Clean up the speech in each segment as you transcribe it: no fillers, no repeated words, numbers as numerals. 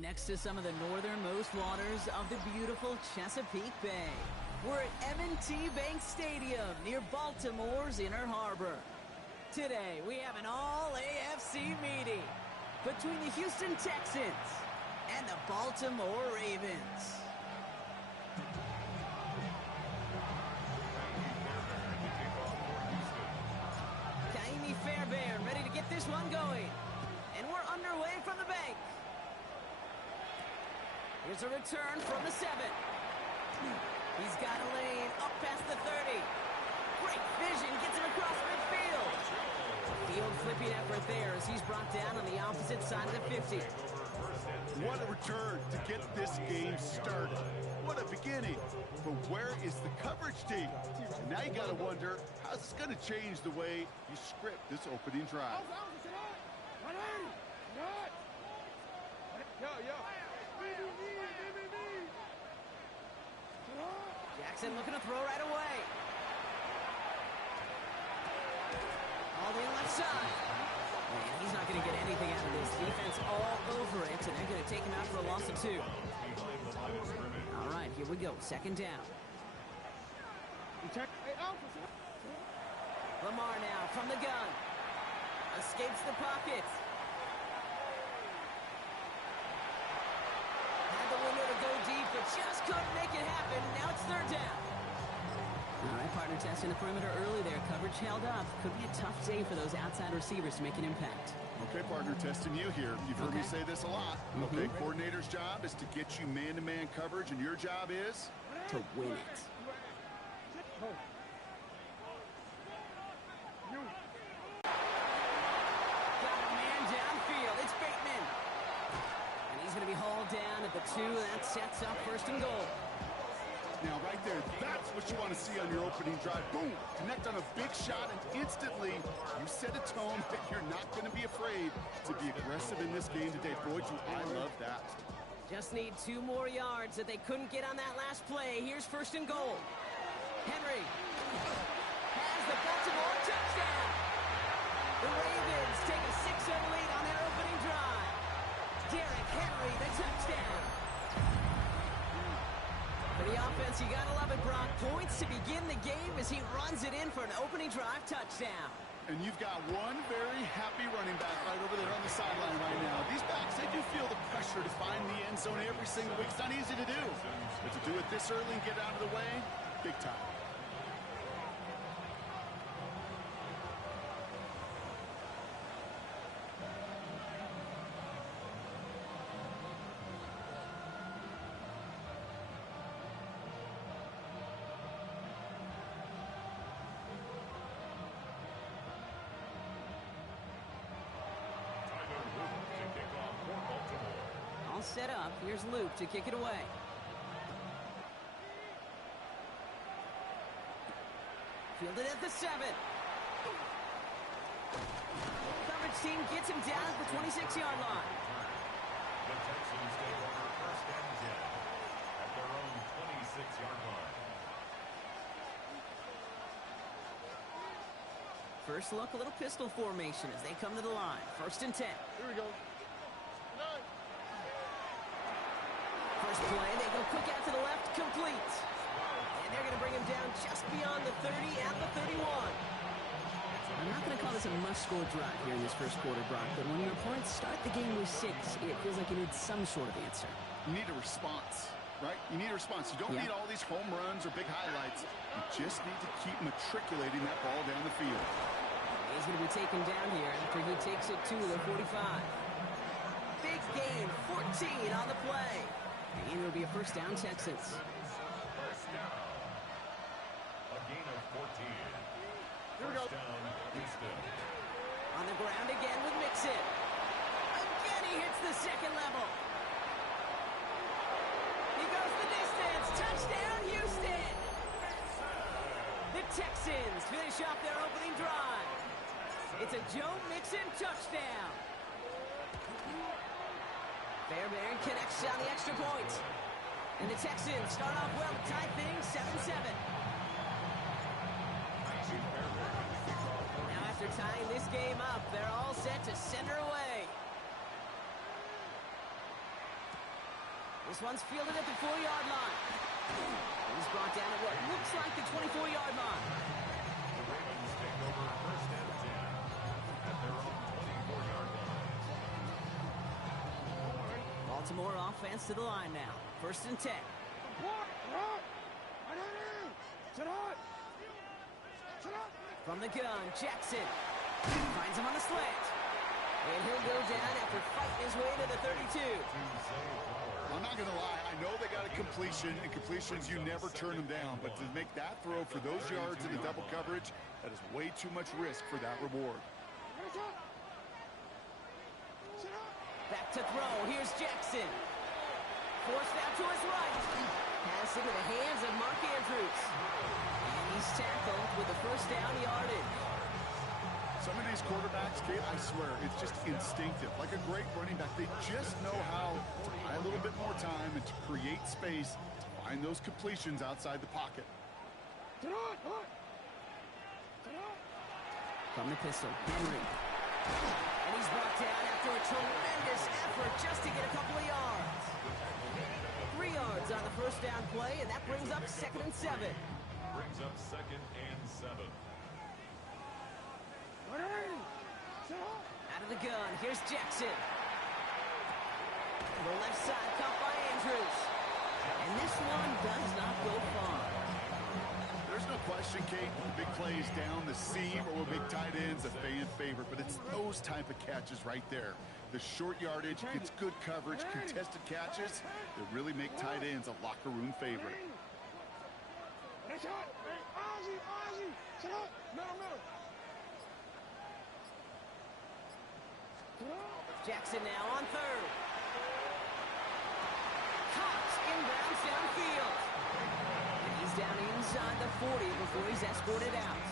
next to some of the northernmost waters of the beautiful Chesapeake Bay. We're at M&T Bank Stadium near Baltimore's Inner Harbor. Today, we have an all-AFC meeting between the Houston Texans and the Baltimore Ravens. Fairbairn ready to get this one going. And we're underway from the bank. Here's a return from the 7. He's got a lane up past the 30. Great vision, gets him across midfield. Field flipping effort there as he's brought down on the opposite side of the 50. What a return to get this game started. What a beginning. But where is the coverage team? And now you got to wonder, how's this going to change the way you script this opening drive? Jackson looking to throw right away. All the left side. Man, he's not going to get anything out of this. Defense all over it, and they're going to take him out for a loss of 2. All right, here we go. Second down. Lamar now from the gun. Escapes the pocket. Had the window to go deep, but just couldn't make it happen. Now it's third down. All right, partner testing the perimeter early there. Coverage held up. Could be a tough day for those outside receivers to make an impact. Okay, partner, testing you here. You've heard me say this a lot. Okay, coordinator's job is to get you man-to-man coverage, and your job is? To win it. Got a man downfield. It's Bateman. And he's going to be hauled down at the 2. That sets up first and goal. Now, right there, that's what you want to see on your opening drive. Boom! Connect on a big shot, and instantly, you set a tone that you're not going to be afraid to be aggressive in this game today. Boy, I love that. Just need 2 more yards that they couldn't get on that last play. Here's first and goal. Henry has the Baltimore touchdown. The Ravens take a 6-0 lead on their opening drive. Derrick Henry, the touchdown. For the offense, you gotta love it, Brock. Points to begin the game as he runs it in for an opening drive touchdown. And you've got one very happy running back right over there on the sideline right now. These backs, they do feel the pressure to find the end zone every single week. It's not easy to do. But to do it this early and get out of the way, big time. Set up. Here's Luke to kick it away. Fielded at the 7. Coverage team gets him down at the 26-yard line. The Texans take over first and 10 at their own 26-yard line. First look, a little pistol formation as they come to the line. First and 10. Here we go. First play, they go quick out to the left, complete. And they're going to bring him down just beyond the 30 at the 31. I'm not going to call this a must-score drive here in this first quarter, Brock, but when your opponents start the game with 6, it feels like you need some sort of answer. You need a response, right? You need a response. You don't need all these home runs or big highlights. You just need to keep matriculating that ball down the field. He's going to be taken down here after he takes it to the 45. Big gain, 14 on the play. And it'll be a first down, Texans. First down. A gain of 14. First down, Houston. On the ground again with Mixon. Again, he hits the second level. He goes the distance. Touchdown, Houston. The Texans finish off their opening drive. It's a Joe Mixon touchdown. Fairbairn connects on the extra point. And the Texans start off well to tie things 7-7. Now after tying this game up, they're all set to center away. This one's fielded at the 4-yard line. He's brought down at what looks like the 24-yard line. The Ravens take over first and 10 at their own 24-yard line. Baltimore offense to the line now. First and 10. From the gun, Jackson finds him on the slant. And he'll go down after fighting his way to the 32. I'm not going to lie. I know they got a completion, and completions, you never turn them down. But to make that throw for those yards in the double coverage, that is way too much risk for that reward. Back to throw. Here's Jackson. Forced out to his right. Pass into the hands of Mark Andrews. And he's tackled with the first down yardage. Some of these quarterbacks, Kate, I swear, it's just instinctive. Like a great running back, they just know how to buy a little bit more time and to create space to find those completions outside the pocket. From the pistol, Henry. And he's brought down after a tremendous effort just to get a couple of yards. 3 yards on the first down play, and that brings up 2nd and 7. Brings up 2nd and 7. Out of the gun, here's Jackson. The left side caught by Andrews. And this one does not go far. There's no question, Kate, the big plays down the seam or with big tight ends, a fan favorite. But it's those type of catches right there. The short yardage, gets good coverage, contested catches that really make tight ends a locker room favorite. Jackson now on 3rd. Cox inbounds downfield. And he's down inside the 40 before he's escorted out.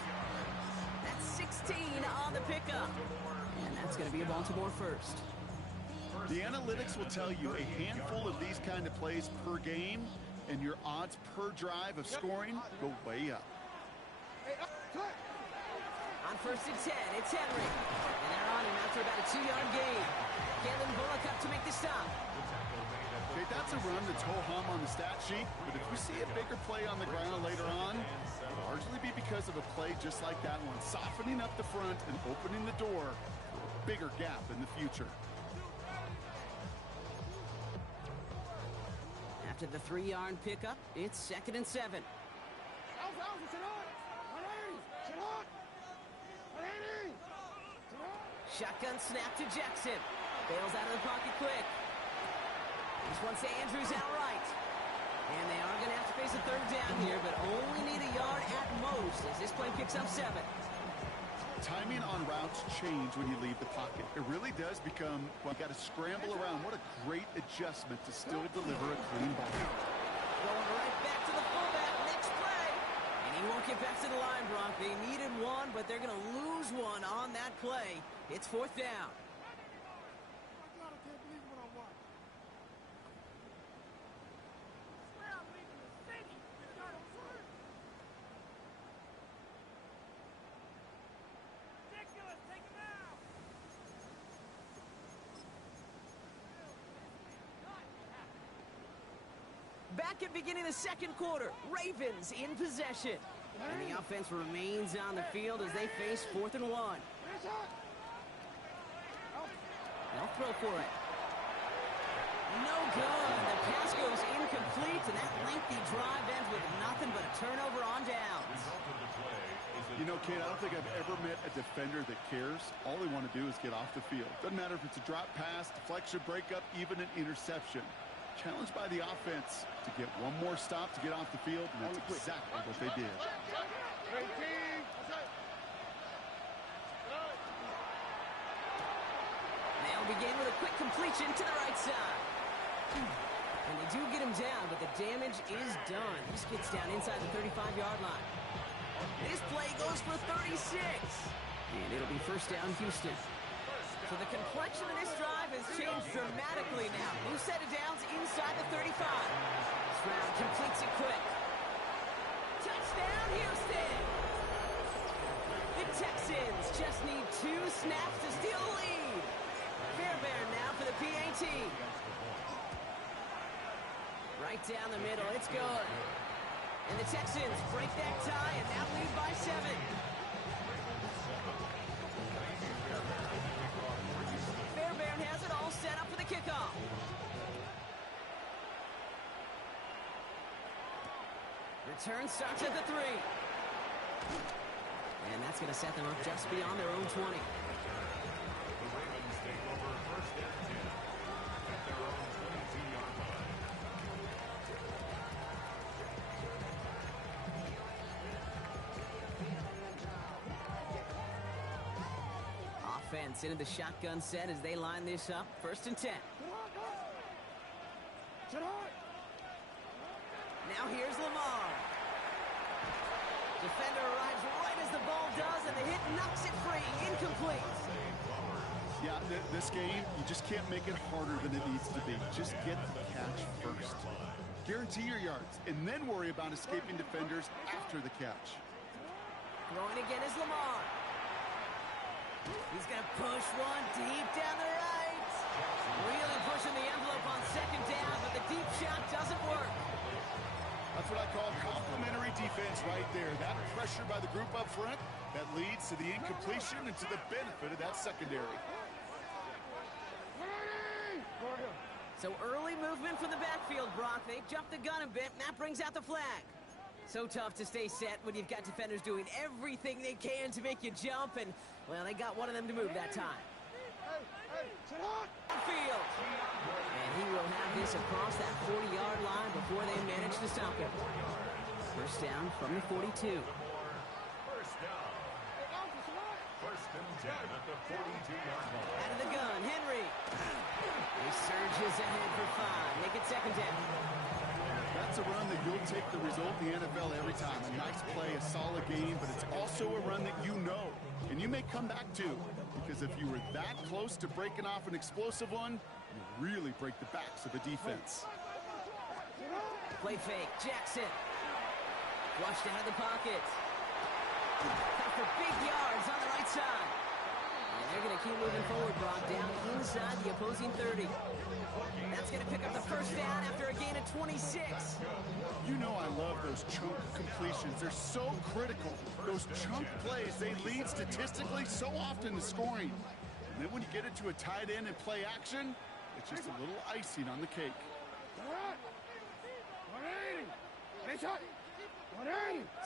That's 16 on the pickup. And that's going to be a Baltimore first. The analytics will tell you a handful of these kind of plays per game, and your odds per drive of scoring go way up. On 1st and 10, it's Henry. And they're on him after about a 2-yard gain. Galen Bullock up to make the stop. Okay, that's a run that's ho-hum on the stat sheet, but if we see a bigger play on the ground later on, it'll largely be because of a play just like that one, softening up the front and opening the door for a bigger gap in the future. After the 3-yard pickup, it's 2nd and 7. Shotgun snap to Jackson. Bails out of the pocket quick. This one's to Andrews outright. And they are going to have to face a 3rd down here, but only need a yard at most as this play picks up 7. Timing on routes change when you leave the pocket. It really does become, well, you got to scramble around. What a great adjustment to still deliver a clean ball. Going right back to the fullback. Next play. And he won't get back to the line, Brock. They needed one, but they're going to lose one on that play. It's 4th down. Back at beginning of the 2nd quarter, Ravens in possession. And the offense remains on the field as they face 4th and 1. They'll throw for it. No good. The pass goes incomplete, and that lengthy drive ends with nothing but a turnover on downs. You know, Kate, I don't think I've ever met a defender that cares. All they want to do is get off the field. Doesn't matter if it's a drop pass, deflection, breakup, even an interception. Challenged by the offense to get one more stop to get off the field, and that's exactly what they did. They'll begin with a quick completion to the right side. And they do get him down, but the damage is done. This gets down inside the 35-yard line. This play goes for 36. And it'll be first down, Houston. So the complexion of this drive has changed dramatically now. New set of downs inside the 35. Stroud completes it quick. Touchdown, Houston! The Texans just need 2 snaps to steal the lead. Fairbairn now for the PAT. Right down the middle. It's good. And the Texans break that tie and now lead by 7. Fairbairn has it all set up for the kickoff. Return starts at the 3. And that's going to set them up just beyond their own 20. The Ravens take over first and 10 at their own 22-yard line. Offense into the shotgun set as they line this up. First and 10. Now here's Lamar. Defender arrives right as the ball does, and the hit knocks it free. Incomplete. Yeah, this game, you just can't make it harder than it needs to be. Just get the catch first. Guarantee your yards, and then worry about escaping defenders after the catch. Throwing again is Lamar. He's going to push one deep down the right. Really pushing the envelope on second down, but the deep shot doesn't work. That's what I call complimentary defense right there. That pressure by the group up front, that leads to the incompletion and to the benefit of that secondary. So early movement from the backfield, Brock. They jumped the gun a bit, and that brings out the flag. So tough to stay set when you've got defenders doing everything they can to make you jump, and, well, they got one of them to move that time. Field. And he will have this across that 40-yard line before they manage to stop him. First down from the 42. First down. First and 10 at the 42-yard line. Out of the gun, Henry. He surges ahead for 5. Make it second down. That's a run that you'll take the result in the NFL every time. A nice play, a solid game, but it's also a run that you know, and you may come back to, because if you were that close to breaking off an explosive one, you really break the backs of the defense. Play fake, Jackson. Flushed out of the pocket. Cut for big yards on the right side. And they're going to keep moving forward, Brock, down inside the opposing 30. That's going to pick up the first down after a gain of 26. You know I love those chunk completions. They're so critical. Those chunk plays, they lead statistically so often to scoring. And then when you get into a tight end and play action, it's just a little icing on the cake.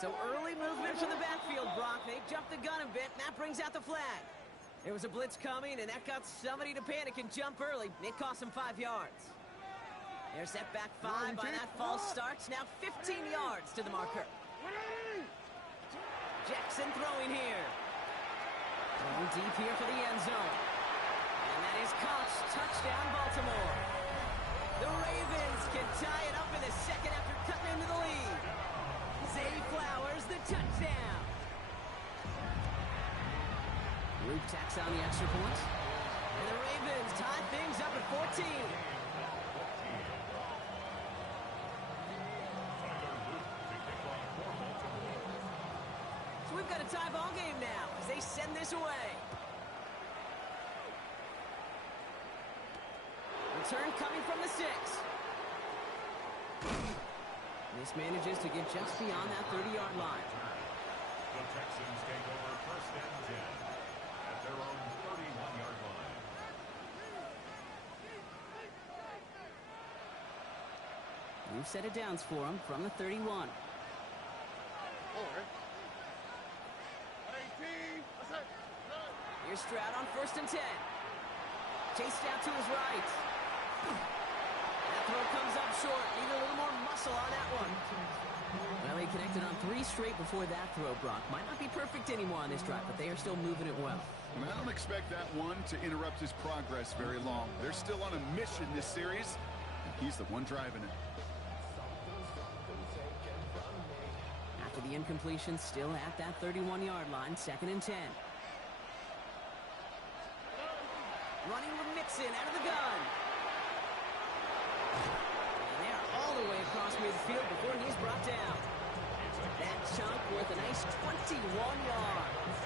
So early movement from the backfield, Brock. They jumped the gun a bit, and that brings out the flag. There was a blitz coming, and that got somebody to panic and jump early. It cost them 5 yards. They're set back 5 by that false start. Now 15 yards to the marker. Jackson throwing here. Throwing deep here for the end zone. And that is caught. Touchdown, Baltimore. The Ravens can tie it up in the second after cutting into the lead. Zay Flowers, the touchdown. Luke tacks on the extra point. And the Ravens tie things up at 14. So we've got a tie ball game now as they send this away. Return coming from the 6. This manages to get just beyond that 30-yard line. The Texans take over first and 10 at their own 31-yard line. New set of downs for him from the 31. Here's Stroud on first and 10. Chased out to his right. That throw comes up short. Need a little more muscle on that one. Well, he connected on 3 straight before that throw, Brock. Might not be perfect anymore on this drive, but they are still moving it well. And I don't expect that one to interrupt his progress very long. They're still on a mission this series, and he's the one driving it. After the incompletion, still at that 31-yard line, second and 10. Running with Mixon out of the gun. And they're all the way across midfield before he's brought down. That chunk worth a nice 21 yards.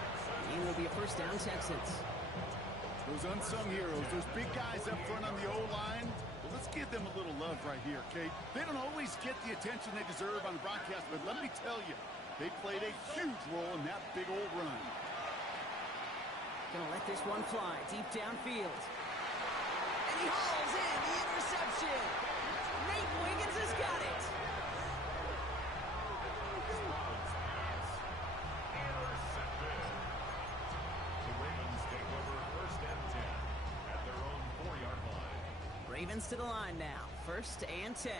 He will be a first down, Texans. Those unsung heroes, those big guys up front on the O-line, well, let's give them a little love right here, Kate. They don't always get the attention they deserve on the broadcast, but let me tell you, they played a huge role in that big old run. Gonna let this one fly deep downfield. And he hauls in the interception. Nate Wiggins has got it. Intercepted. The Ravens take over first and 10 at their own 4-yard line. Ravens to the line now. First and 10.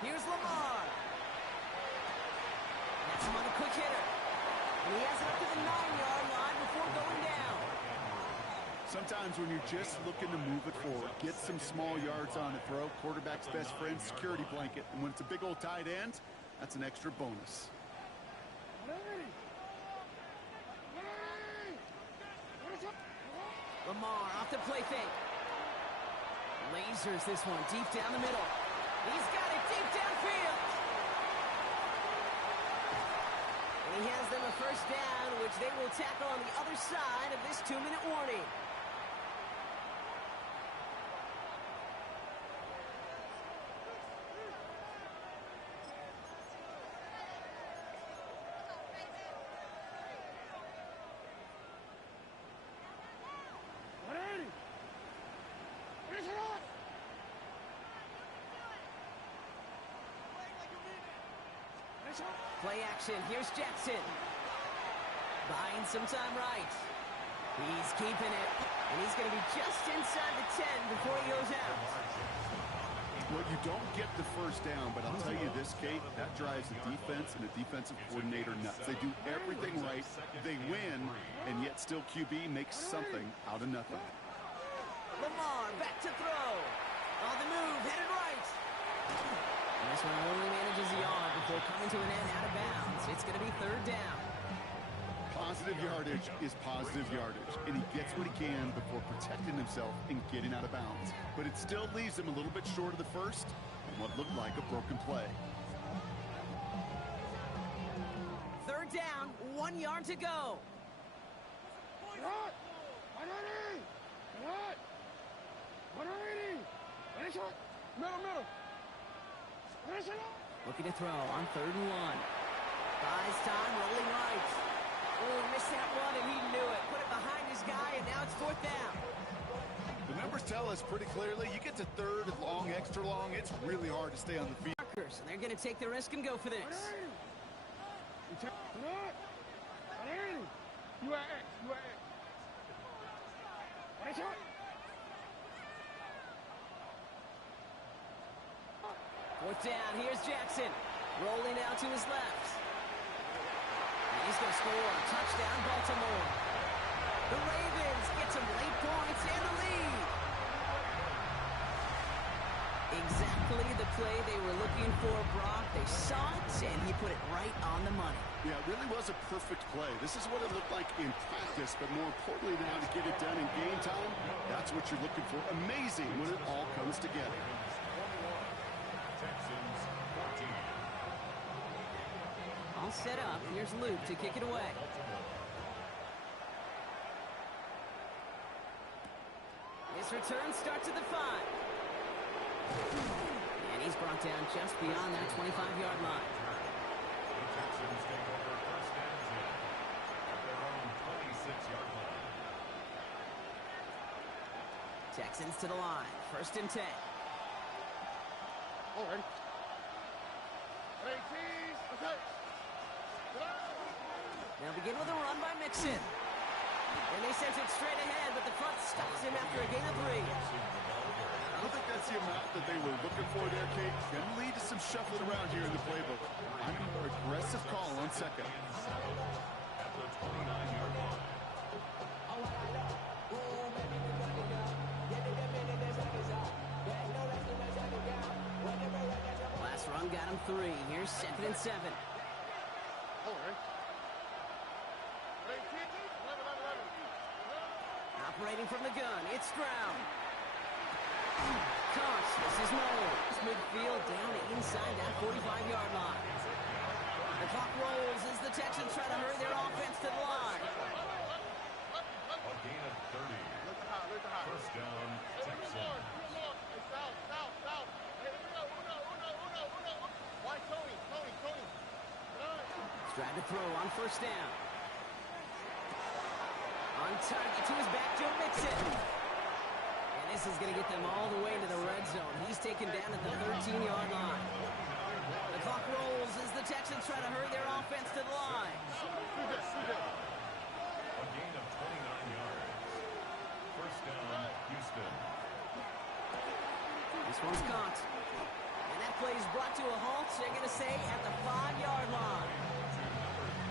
Here's Lamar. That's him on a quick hitter. And he has it up to the 9-yard line before going down. Sometimes when you're just looking to move it forward, get some small yards on the throw, quarterback's best friend, security blanket. And when it's a big old tight end, that's an extra bonus. Lamar off the play fake. Lasers this one deep down the middle. He's got it deep downfield. And he has them a first down, which they will tackle on the other side of this 2-minute warning. Play action. Here's Jackson. Buying some time right. He's keeping it. And he's going to be just inside the 10 before he goes out. Well, you don't get the first down, but I'll tell you this, Kate, that drives the defense and the defensive coordinator nuts. They do everything right. They win, and yet still QB makes something out of nothing. Lamar back to throw. On the move, headed right. And this one only manages the yard before coming to an end out of bounds. It's going to be third down. Positive yardage is positive yardage, and he gets what he can before protecting himself and getting out of bounds. But it still leaves him a little bit short of the first and what looked like a broken play. Third down, 1 yard to go. Looking to throw on 3rd and 1. Buys time, rolling right. Oh, missed that one, and he knew it. Put it behind his guy, and now it's 4th down. The numbers tell us pretty clearly, you get to 3rd and long, extra long, it's really hard to stay on the field. And they're going to take the risk and go for this. Fourth down, here's Jackson. Rolling out to his left. And he's going to score. Touchdown, Baltimore. The Ravens get some late points and the lead. Exactly the play they were looking for, Brock. They saw it, and he put it right on the money. Yeah, it really was a perfect play. This is what it looked like in practice, but more importantly now to get it done in game time, that's what you're looking for. Amazing when it all comes together. Texans 14. All set up. Here's Luke to kick it away. His return starts at the 5. And he's brought down just beyond that 25-yard line. The Texans take over first and 10 at their own 26-yard line. Texans to the line. First and 10. They'll begin with a run by Mixon. And they sent it straight ahead, but the front stops him after a gain of 3. I don't think that's the amount that they were looking for there, Kate. Going to lead to some shuffling around here in the playbook. I'm an aggressive call on second. At the 29-yard line. Last run got him 3. Here's 2nd and 7. Operating from the gun, it's Stroud. Toss, this is Noel. Midfield down inside that 45-yard line. The clock rolls as the Texans try to hurry their offense to the line. A gain of 30. First down, Texans. Trying to throw on first down. On target to his back, Joe Mixon. And this is going to get them all the way to the red zone. He's taken down at the 13-yard line. The clock rolls as the Texans try to hurry their offense to the line. A gain of 29 yards. First down, Houston. This one's caught. And that play is brought to a halt, so they're going to say at the 5-yard line.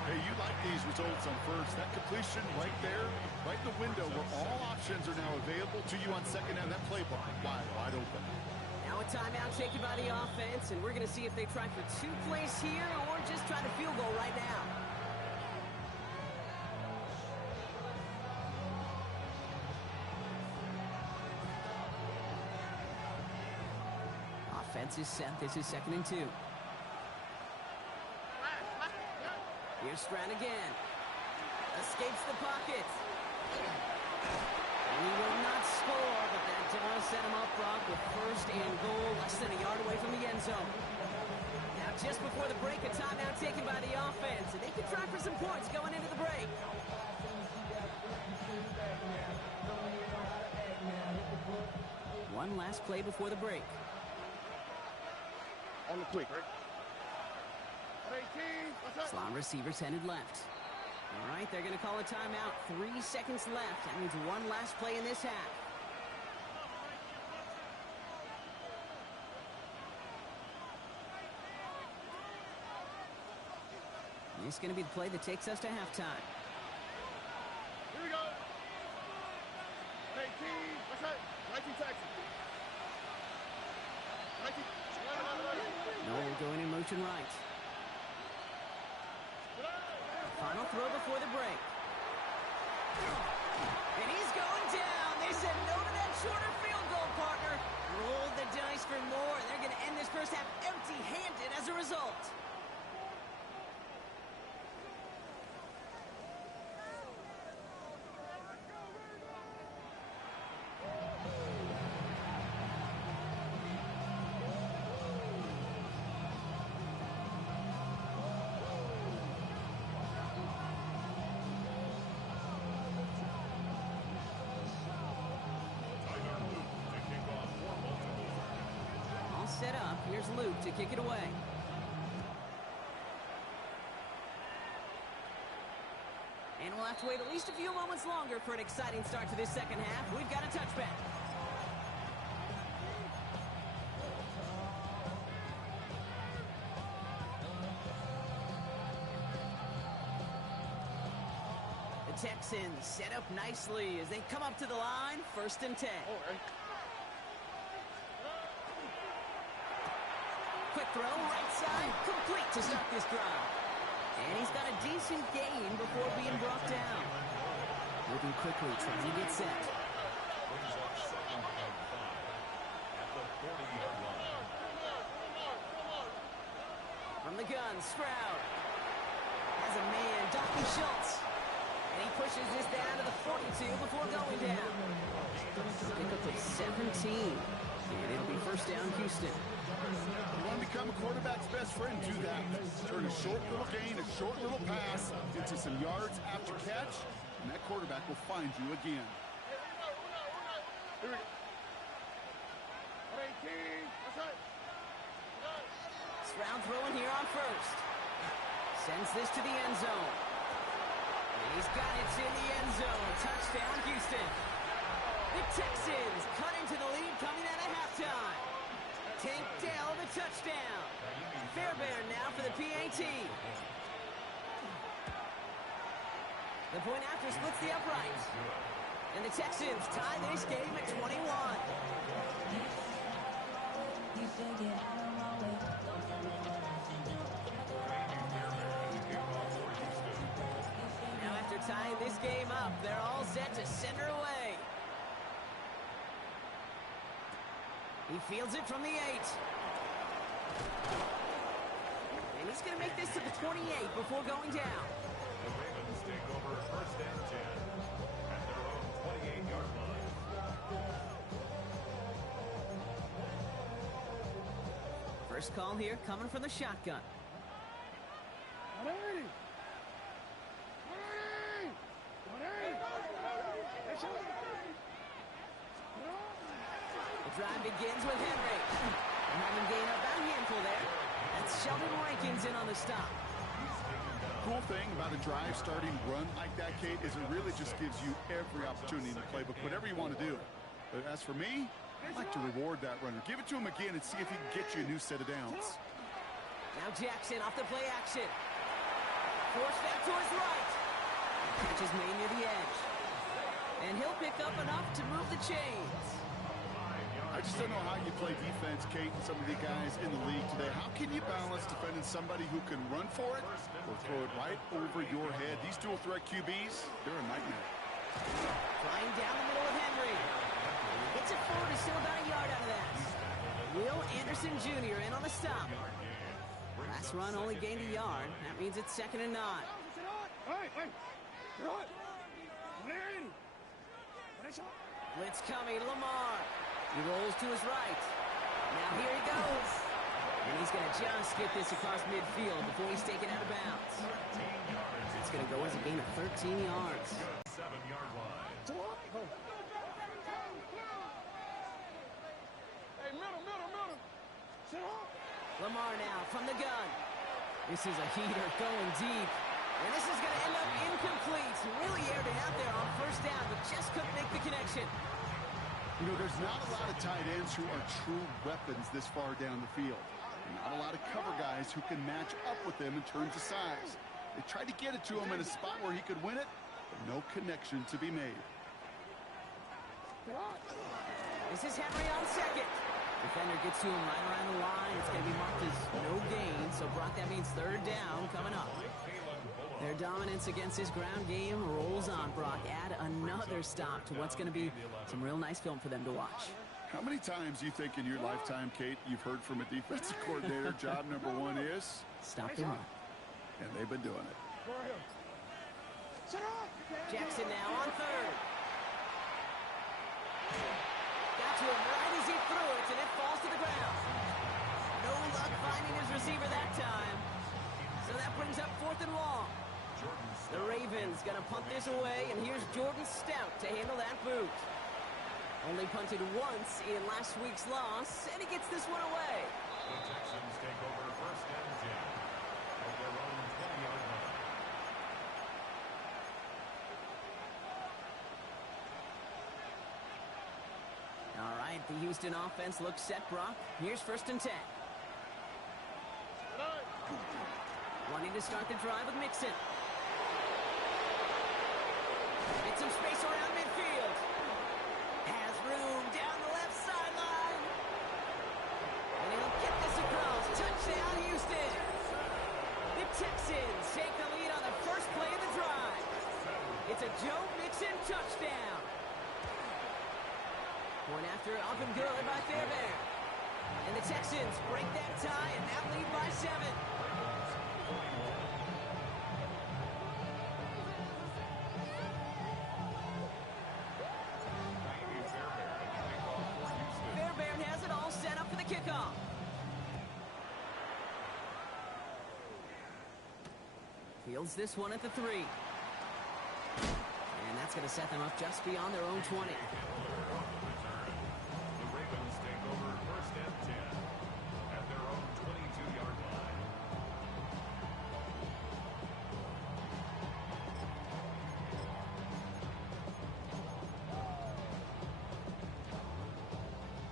Hey, you like these results on first. That completion right there, right in the window where all options are now available to you on second down. That play wide open. Now a timeout taken by the offense, and we're going to see if they try for 2 plays here or just try to field goal right now. Offense is set. This is 2nd and 2. Here's Stroud again. Escapes the pocket. And he will not score, but that does set him up, Brock, with first and goal, less than a yard away from the end zone. Now, just before the break, a timeout taken by the offense, and they can try for some points going into the break. One last play before the break. On the quick, right? Slot receivers headed left. All right, they're going to call a timeout. 3 seconds left. That means one last play in this half. This is going to be the play that takes us to halftime. Here we go. 18. What's that? 19 Texans. 19. Noel going in motion right. Final throw before the break. And he's going down. They said no to that shorter field goal, partner. Rolled the dice for more. They're going to end this first half empty-handed as a result. Set up. Here's Luke to kick it away. And we'll have to wait at least a few moments longer for an exciting start to this second half. We've got a touchback. The Texans set up nicely as they come up to the line. 1st and 10. Quick throw, right side, complete to start this drive. And he's got a decent gain before being brought down. Moving quickly, trying to get set. Brings up 2nd and 5 at the 40-yard line. From the gun, Stroud has a man, Dalton Schultz. And he pushes this down to the 42 before going down. Pick up at 17. And it'll be 1st down, Houston. You want to become a quarterback's best friend, do that. Turn a short little gain, a short little pass into some yards after catch, and that quarterback will find you again. Here we go. 18. What's that? Stroud throwing here on first. Sends this to the end zone. And he's got it to the end zone. Touchdown, Houston. The Texans cut into the lead coming out of halftime. Tank Dell, the touchdown. Fairbairn now for the PAT. The point after splits the upright. And the Texans tie this game at 21. Now after tying this game up, they're all set to send her away. He fields it from the 8. And We're just going to make this to the 28 before going down. The Ravens take over first and 10 at their own 28-yard line. First call here coming from the shotgun. The drive begins with Henry. And having gained about a handful there. That's Sheldon Rankins in on the stop. Cool thing about a drive starting run like that, Kate, is it really just gives you every opportunity in the playbook, whatever you want to do. But as for me, I'd like to reward that runner. Give it to him again and see if he can get you a new set of downs. Now Jackson off the play action. Forced back to his right. Catch is made near the edge. And he'll pick up enough to move the chains. I just don't know how you play defense, Kate, and some of the guys in the league today. How can you balance defending somebody who can run for it or throw it right over your head? These dual threat QBs, they're a nightmare. Flying down the middle of Henry. Gets it forward, is still about a yard out of that. Will Anderson Jr. in on the stop. Last run only gained a yard. That means it's 2nd and 9. Blitz coming, Lamar. He rolls to his right. Now here he goes. And he's going to just get this across midfield before he's taken out of bounds. It's going to go as a gain of 13 yards. 7-yard line. Lamar now from the gun. This is a heater going deep. And this is going to end up incomplete. Really aired it out there on first down, but just couldn't make the connection. You know, there's not a lot of tight ends who are true weapons this far down the field. Not a lot of cover guys who can match up with them in terms of size. They tried to get it to him in a spot where he could win it, but no connection to be made. This is Henry on second. Defender gets to him right around the line. It's going to be marked as no gain. So, Brock, that means 3rd down coming up. Their dominance against his ground game rolls on, Brock. Add another stop to what's going to be some real nice film for them to watch. How many times do you think in your lifetime, Kate, you've heard from a defensive coordinator, job number 1 is? Stop the run. And they've been doing it. Jackson now on 3rd. Got to him right as he threw it, and it falls to the ground. No luck finding his receiver that time. So that brings up 4th and long. The Ravens going to punt this away, and here's Jordan Stout to handle that boot. Only punted once in last week's loss, and he gets this one away. The Texans take over first and 10 at their own 20-yard line. All right, the Houston offense looks set, Brock. Here's 1st and 10. Wanting to start the drive with Mixon. Get some space around midfield. Has room down the left sideline. And he'll get this across. Touchdown, Houston. The Texans take the lead on the first play of the drive. It's a Joe Mixon touchdown. Point after up and good by Fairbairn. And the Texans break that tie and now lead by 7. Fairbairn has it all set up for the kickoff. Fields this one at the 3. And that's going to set them up just beyond their own 20. The Ravens take over first and 10 at their own 22-yard line.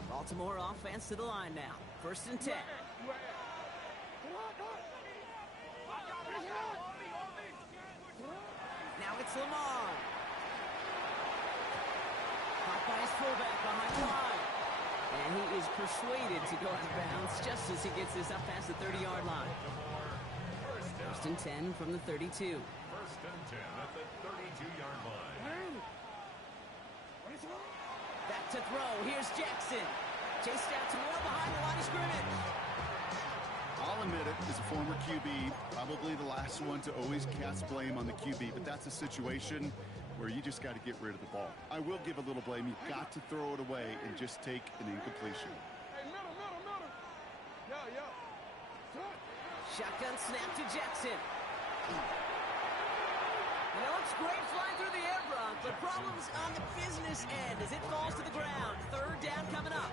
Baltimore offense to the line now. 1st and 10. Now it's Lamar. Caught by his fullback behind the line. And he is persuaded to go out of bounds just as he gets this up past the 30-yard line. 1st and 10 from the 32. 1st and 10 at the 32-yard line. Back to throw. Here's Jackson. Chased out to well behind the line of scrimmage. I'll admit it, as a former QB, probably the last one to always cast blame on the QB, but that's a situation where you just got to get rid of the ball. I will give a little blame. You've got to throw it away and just take an incompletion. Hey, middle. Yeah. Shotgun snap to Jackson. And it looks great flying through the air, Brock, but problems on the business end as it falls to the ground. Third down coming up.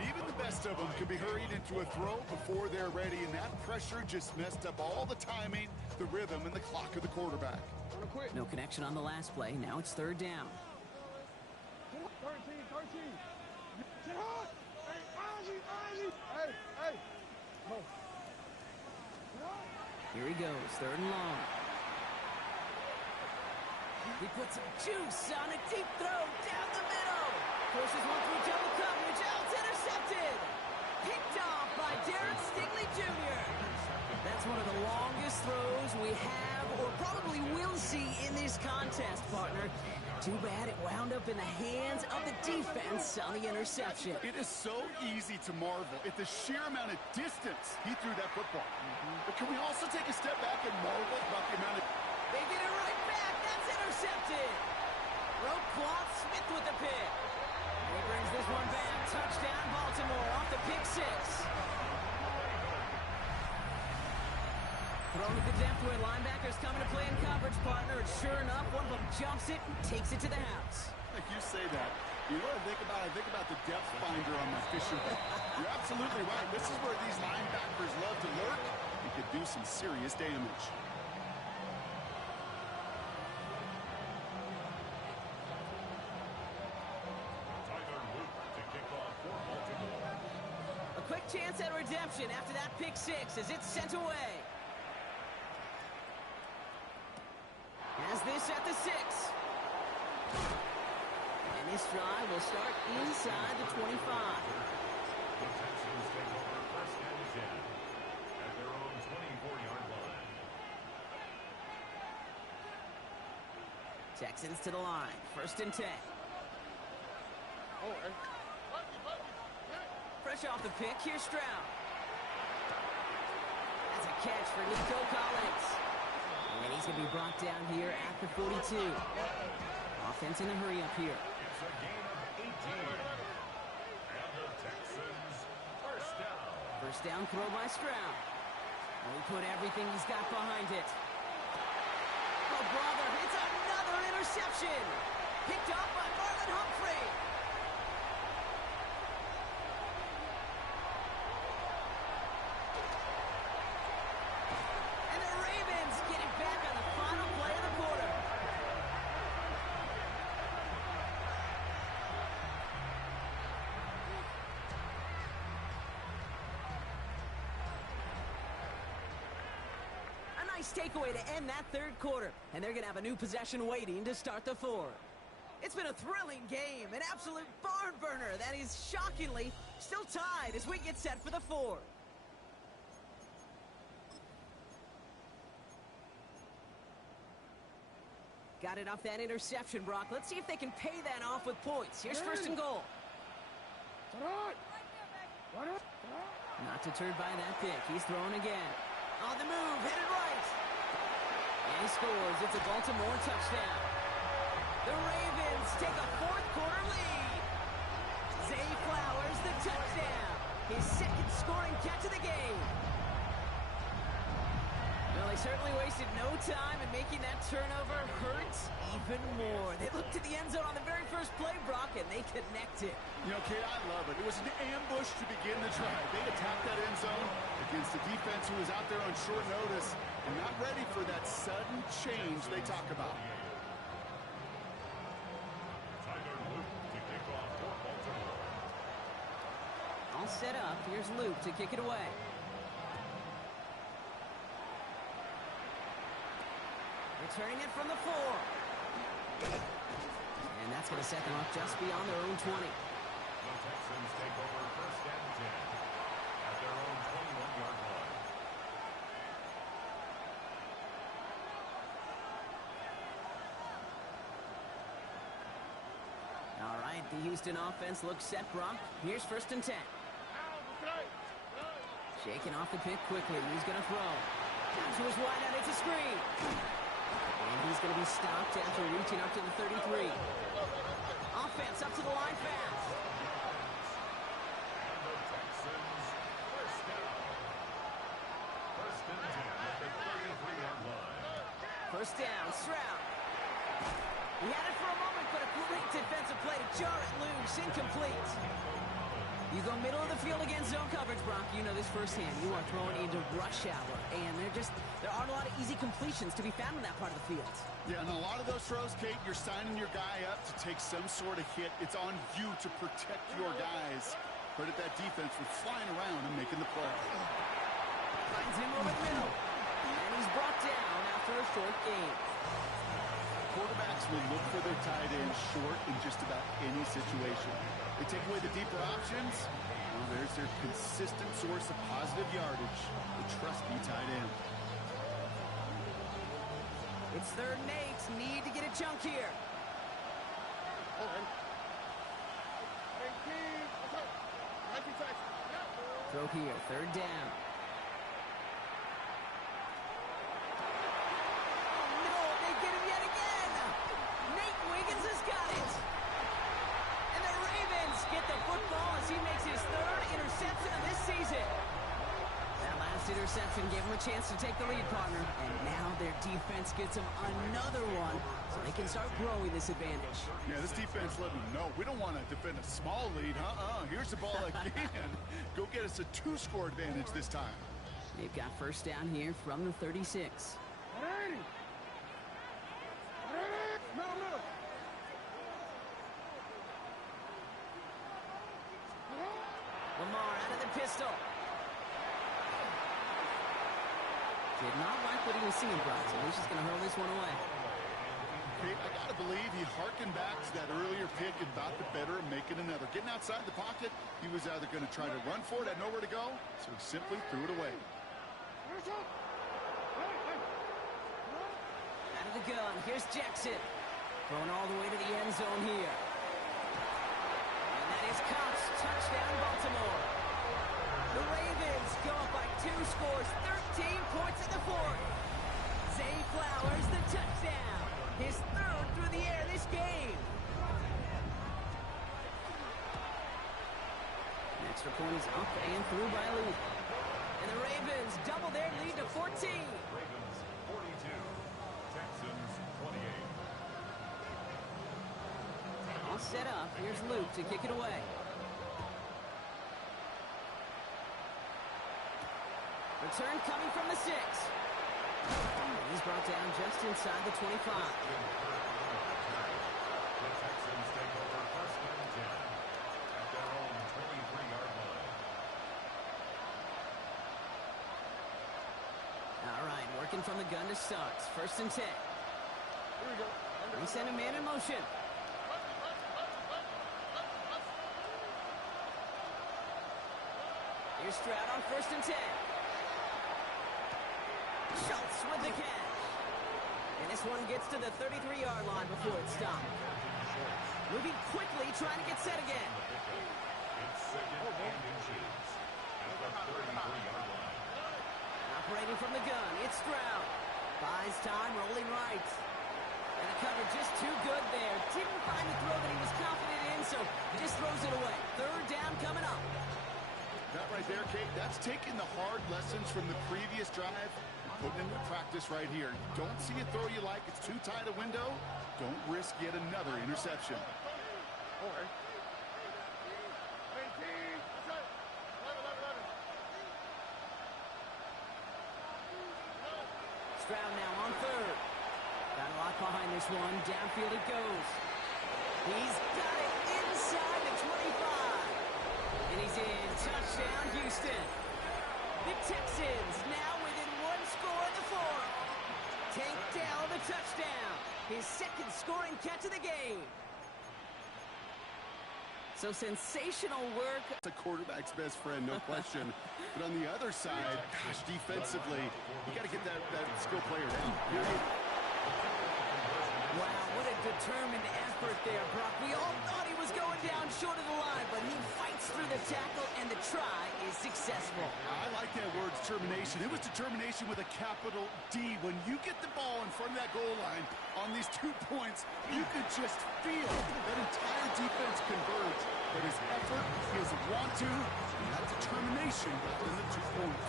Even the best of them could be hurried into a throw before they're ready, and that pressure just messed up all the timing, the rhythm, and the clock of the quarterback. No connection on the last play. Now it's third down. 13. Get hot. Hey. Go. Here he goes, third and long. He puts some juice on a deep throw down the middle. Pushes one through double coverage. Oh, it's intercepted. Picked off by Derek Stingley Jr. That's one of the longest throws we have or probably will see in this contest, partner. Too bad it wound up in the hands of the defense on the interception. It is so easy to marvel at the sheer amount of distance he threw that football. But can we also take a step back and marvel about the amount of... They get it right back. That's intercepted. Roquan Smith with the pick. He brings this one back. Touchdown, Baltimore off the pick six. Thrown at the depth where linebackers coming to play in coverage, partner. And sure enough, one of them jumps it and takes it to the house. You say that. You know what I think about? I think about the depth finder on my fishing boat. You're absolutely right. This is where these linebackers love to lurk and could do some serious damage. A quick chance at redemption after that pick six as it's sent away. Has this at the 6. And this drive will start inside the 25. The Texans take over first and 10 at their own 24-yard line. Texans to the line. First and 10. Fresh off the pick, here's Stroud. That's a catch for Nico Collins. And he's going to be brought down here at the 42. Offense in a hurry up here. It's a gain of 18. And the Texans first down. First down throw by Stroud. And he put everything he's got behind it. Oh, brother, it's another interception. Picked up by Marlon Humphrey. And the Ravens get it back on the final play of the quarter. A nice takeaway to end that third quarter. And they're going to have a new possession waiting to start the fourth. It's been a thrilling game, an absolute barn burner that is shockingly still tied as we get set for the fourth. Got it off that interception, Brock. Let's see if they can pay that off with points. Here's first and goal. Not deterred by that pick. He's throwing again. On the move, headed right. And he scores. It's a Baltimore touchdown. The Ravens take a fourth quarter lead. Zay Flowers, the touchdown. His second scoring catch of the game. Well, they certainly wasted no time in making that turnover hurt even more. They looked to the end zone on the very first play, Brock, and they connected. You know, Kate, I love it. It was an ambush to begin the drive. They attacked that end zone against a defense who was out there on short notice and not ready for that sudden change they talk about. All set up. Here's Luke to kick it away. Returning it from the 4. And that's going to set them up just beyond their own 20. The Texans take over first and 10 at their own 21-yard line. All right, the Houston offense looks set, Brock. Here's first and 10. Shaking off the pick quickly. He's going to throw. Down to his wide out. It's a screen. And he's going to be stopped after reaching up to the 33. Offense up to the line fast. And the Texans first down. First and 10 at the 33-yard line. First down, Stroud. He had it for a moment, but a great defensive play to jar it loose. Incomplete. You go middle of the field against zone coverage, Brock. You know this firsthand. You are throwing into rush hour, and there aren't a lot of easy completions to be found in that part of the field. Yeah, and a lot of those throws, Kate, you're signing your guy up to take some sort of hit. It's on you to protect your guys. Credit that defense for flying around and making the play. Finds him over the middle, and he's brought down after a short game. Quarterbacks will look for their tight end short in just about any situation. They take away the deeper options. Well, there's their consistent source of positive yardage, the trusty tight end. It's 3rd and 8. Need to get a chunk here. Throw here. 3rd down. No, they get him yet again. Nate Wiggins has got it. And the Ravens get the football as he makes his 3rd interception of this season. That last interception gave him a chance to take the lead, partner. And now their defense gets them another one so they can start growing this advantage. Yeah, this defense let them know we don't want to defend a small lead. Here's the ball again. Go get us a 2-score advantage this time. They've got first down here from the 36. Lamar out of the pistol. Did not like what he was seeing, Brock, so he's just going to hurl this one away. Kate, I got to believe he harkened back to that earlier pick and thought the better of making another. Getting outside the pocket, he was either going to try to run for it, had nowhere to go, so he simply threw it away. Out of the gun, here's Jackson. Thrown all the way to the end zone here. And that is Cox. Touchdown, Baltimore. The Ravens go up by 2 scores, 13 points in the 4th. Zay Flowers, the touchdown. His 3rd through the air this game. An extra point is up and through by Lee. And the Ravens double their lead to 14. Ravens 42. Texans 28. All set up. Here's Luke to kick it away. Return coming from the 6. He's brought down just inside the 25. The Texans take over first and 10 at their own 23-yard line. All right, working from the gun to start. First and 10. They send a man in motion. Here's Stroud on first and 10. Schultz with the catch. And this one gets to the 33-yard line before it's stopped. Moving quickly, trying to get set again. It's 2nd and inches at the 33-yard line. Operating from the gun, it's Stroud. Buys time, rolling right. And the cover just too good there. Didn't find the throw that he was confident in, so just throws it away. 3rd down coming up. That right there, Kate, that's taking the hard lessons from the previous drive and putting into practice right here. Don't see a throw you like, it's too tight a window. Don't risk yet another interception. Stroud now on 3rd. Got a lot behind this one. Downfield it goes. He's got it inside the 25. And he's in. Touchdown, Houston. The Texans now within 1 score in the 4th. Tank Dell the touchdown. His 2nd scoring catch of the game. So sensational work. It's a quarterback's best friend, no question. But on the other side, gosh, defensively, you got to get that skill player down. Wow, what a determined effort there, Brock. We all thought he was going down short of the line, but he fights through the tackle, and the try is successful. I like that word, determination. It was determination with a capital D. When you get the ball in front of that goal line on these 2 points, you could just feel that entire defense converge. But his effort, his want to, and that determination got in the 2 points.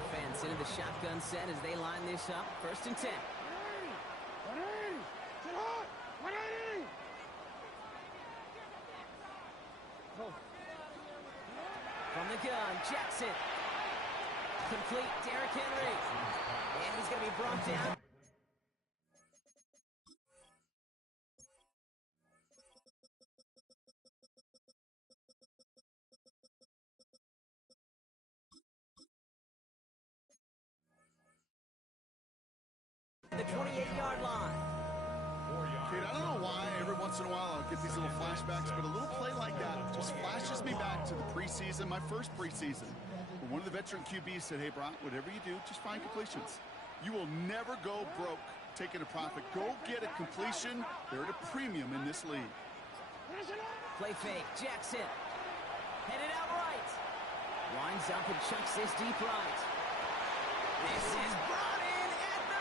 Offense into the shotgun set as they line this up. 1st and 10. 180! Sit hot! 180! Oh. From the gun, Jackson. Complete, Derrick Henry. And he's going to be brought down. The 28-yard line. Kate, I don't know why every once in a while I'll get these little flashbacks, but a little play like that just flashes me back to the preseason, my first preseason. Where one of the veteran QBs said, hey, Brock, whatever you do, just find completions. You will never go broke taking a profit. Go get a completion. They're at a premium in this league. Play fake, Jackson. Headed out right. Winds up and chucks this deep right. This is brought in at the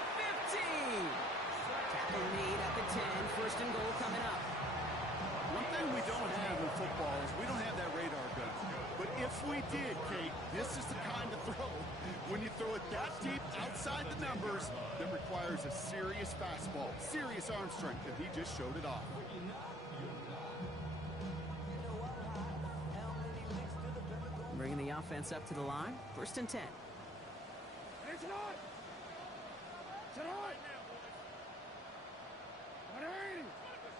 15. Tackle made at the 10. 1st and goal coming up. One thing we don't have in football is we don't have that radar gun. But if we did, Kate, this is the kind of throw, when you throw it that deep outside the numbers, that requires a serious fastball, serious arm strength, and he just showed it off. Bringing the offense up to the line. 1st and 10. Hey, sit hot! Sit hot! 180!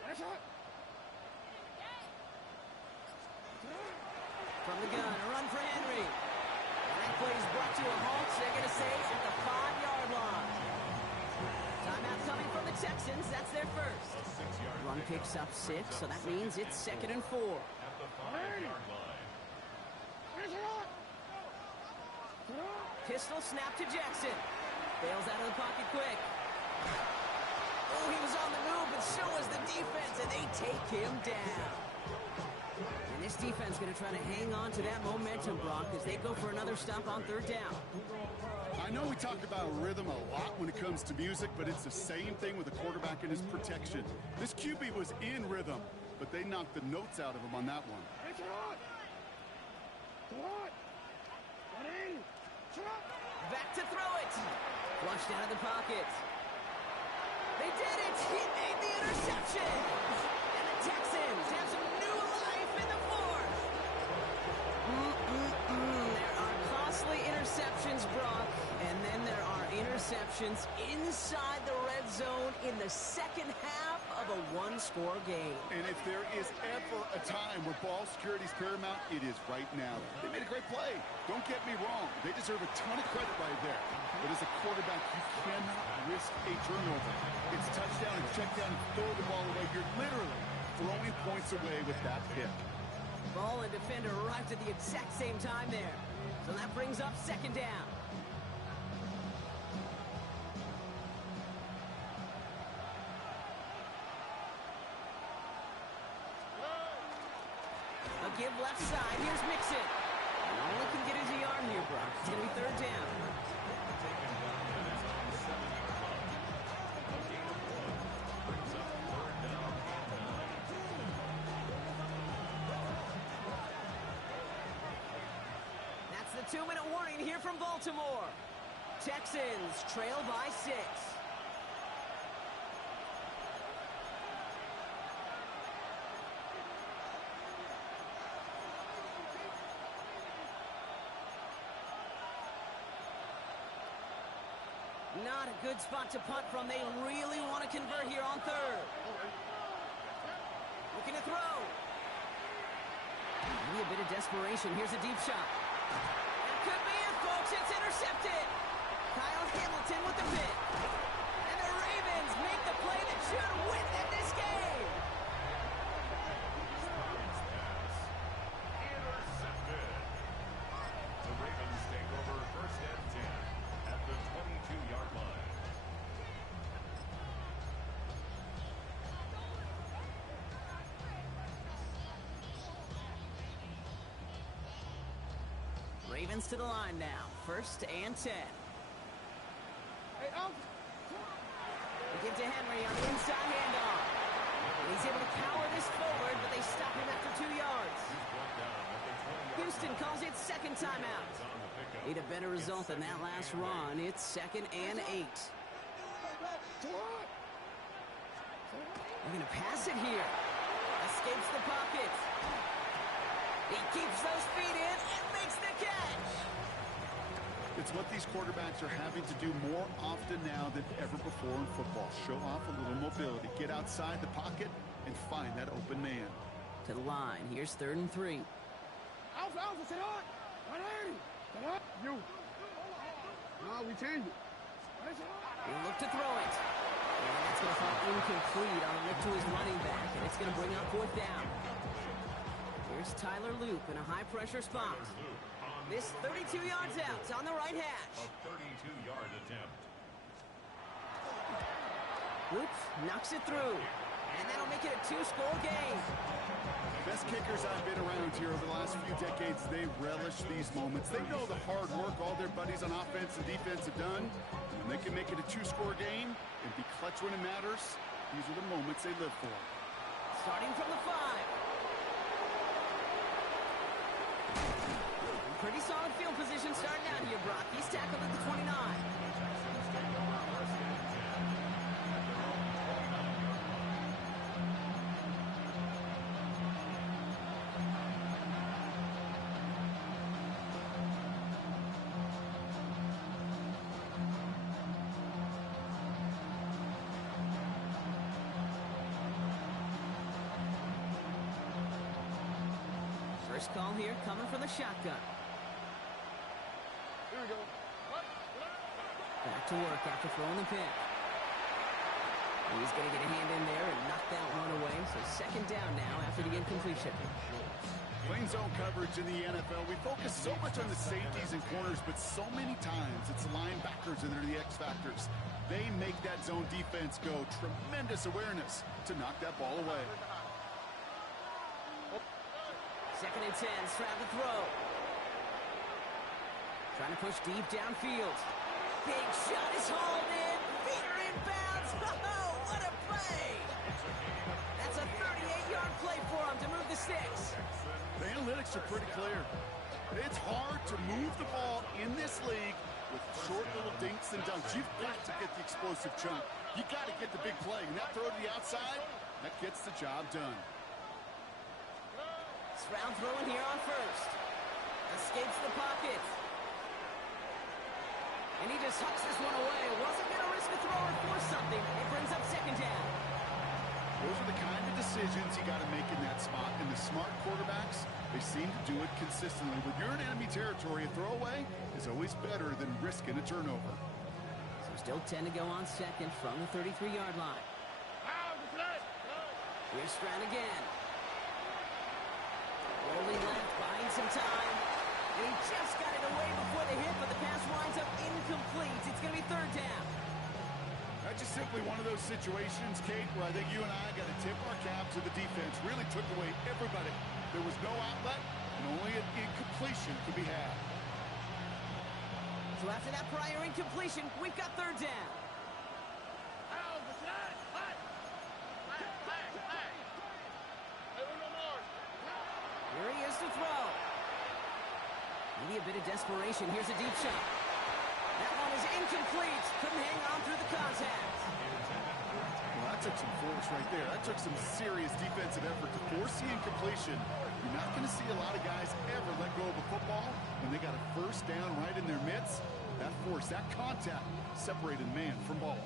That's hot! From the gun, a run for Henry. And that play is brought to a halt, so they're going to say at the 5-yard line. Timeout coming from the Texans. That's their first. Run picks up 6, so that means it's 2nd and 4. At the 5-yard line. Pistol snap to Jackson. Bails out of the pocket quick. Oh, he was on the move, but so was the defense, and they take him down. And this defense going to try to hang on to that momentum, Brock, as they go for another stop on 3rd down. I know we talk about rhythm a lot when it comes to music, but it's the same thing with the quarterback and his protection. This QB was in rhythm, but they knocked the notes out of him on that one. Back to throw it. Flushed out of the pocket. They did it. He made the interception. And the Texans have some new life in the 4th. There are costly interceptions, Brock. And then there are interceptions inside the red zone in the 2nd half of a 1-score game. And if there is ever a time where ball security is paramount, it is right now. They made a great play. Don't get me wrong. They deserve a ton of credit right there. But as a quarterback, you cannot risk a turnover. It's touchdown and check down and throw the ball away. You're literally throwing points away with that pick. Ball and defender arrived at the exact same time there. So that brings up 2nd down. A give left side. Here's Mixon. Only can get his arm here, Brock. It's going to be 3rd down. That's the 2-minute warning here from Baltimore. Texans trail by 6. Not a good spot to punt from. They really want to convert here on 3rd. Looking to throw. Maybe a bit of desperation. Here's a deep shot. It could be it, folks. It's intercepted. Kyle Hamilton with the pick. And the Ravens make the play that should win them this game. Intercepted. The Ravens take over 1st and 10 at the 22-yard line. Stands to the line now. 1st and 10. Hey, out. We get to Henry on the inside handoff. And he's able to power this forward, but they stop him after 2 yards. Houston calls it 2nd timeout. Need a better result than that last run. It's 2nd and 8. They're going to pass it here. Escapes the pocket. He keeps those feet in and makes the catch. It's what these quarterbacks are having to do more often now than ever before in football. Show off a little mobility. Get outside the pocket and find that open man. To the line. Here's 3rd and 3. Alpha, sit on. 180. Sit on. You. No, we change it. He'll look to throw it. And that's going to fall incomplete on a look to his running back, and it's going to bring up 4th down. Here's Tyler Loop in a high-pressure spot. This 32 yards out. It's on the right hash. A 32-yard attempt. Loop knocks it through. And that'll make it a 2-score game. Best kickers I've been around here over the last few decades, they relish these moments. They know the hard work all their buddies on offense and defense have done. And they can make it a 2-score game and be clutch when it matters. These are the moments they live for. Starting from the 5. Pretty solid field position starting out here, Brock. He's tackled at the 29. First call here coming from the shotgun. Here we go. Back to work after throwing the pick. He's going to get a hand in there and knock that one away. So 2nd down now after the incompletion. Playing zone coverage in the NFL, we focus so much on the safeties and corners, but so many times it's the linebackers that are the X factors. They make that zone defense go. Tremendous awareness to knock that ball away. 2nd and 10, Stroud to throw. Trying to push deep downfield. Big shot is hauled in. Feet are inbounds. Oh, what a play! That's a 38-yard play for him to move the sticks. The analytics are pretty clear. It's hard to move the ball in this league with short little dinks and dunks. You've got to get the explosive chunk. You got to get the big play. And that throw to the outside, that gets the job done. Stroud throwing here on 1st. Escapes the pocket. And he just hucks this one away. Wasn't going to risk a throw or force something. It brings up 2nd down. Those are the kind of decisions you got to make in that spot. And the smart quarterbacks, they seem to do it consistently. When you're in enemy territory, a throwaway is always better than risking a turnover. So still 10 to go on 2nd from the 33-yard line. Here's Stroud again. Rolling left, buying some time. And he just got it away before the hit, but the pass winds up incomplete. It's going to be 3rd down. That's just simply one of those situations, Kate, where I think you and I got to tip our cap to the defense. Really took away everybody. There was no outlet, and only an incompletion could be had. So after that prior incompletion, we've got 3rd down. Here he is to throw. Maybe a bit of desperation. Here's a deep shot. That one is incomplete. Couldn't hang on through the contact. Well, that took some force right there. That took some serious defensive effort to force the incompletion. You're not going to see a lot of guys ever let go of a football when they got a 1st down right in their midst. That force, that contact, separated man from ball.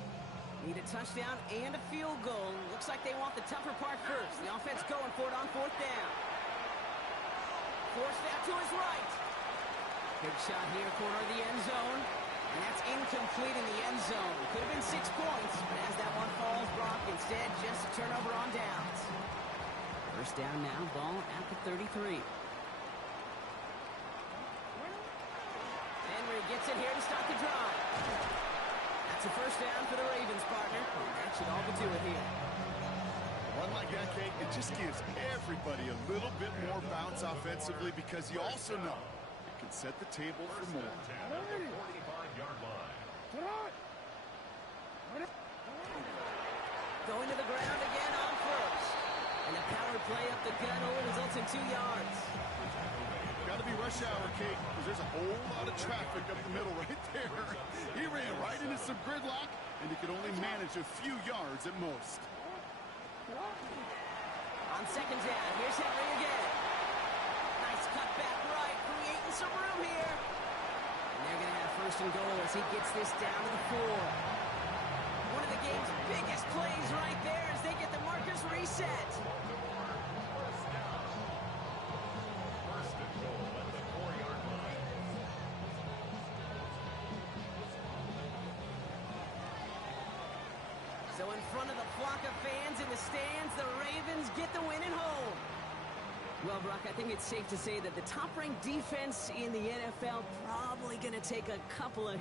Need a touchdown and a field goal. Looks like they want the tougher part first. The offense going for it on 4th down. Forced out to his right. Big shot here, corner of the end zone. And that's incomplete in the end zone. Could have been 6 points, but as that one falls, Brock, instead just a turnover on downs. 1st down now, ball at the 33. Henry gets it here to start the drive. That's a 1st down for the Ravens, partner. And that should all but do it here. One like that, Kate, it just gives everybody a little bit more bounce offensively because you also know it can and set the table for more. 10 at the 45-yard line. Going to the ground again on first. And the power play up the gut only results in 2 yards. Got to be rush hour, Kate, because there's a whole lot of traffic up the middle right there. He ran right into some gridlock, and he could only manage a few yards at most. On second down, here's Henry again. Nice cut back right, creating some room here. And they're going to have first and goal as he gets this down to the 4. One of the game's biggest plays right there as they get the markers reset. First and goal at the 4-yard line. So in front of the flock of fans in the stands, the Ravens get the win at home. Well, Brock, I think it's safe to say that the top-ranked defense in the NFL probably going to take a couple of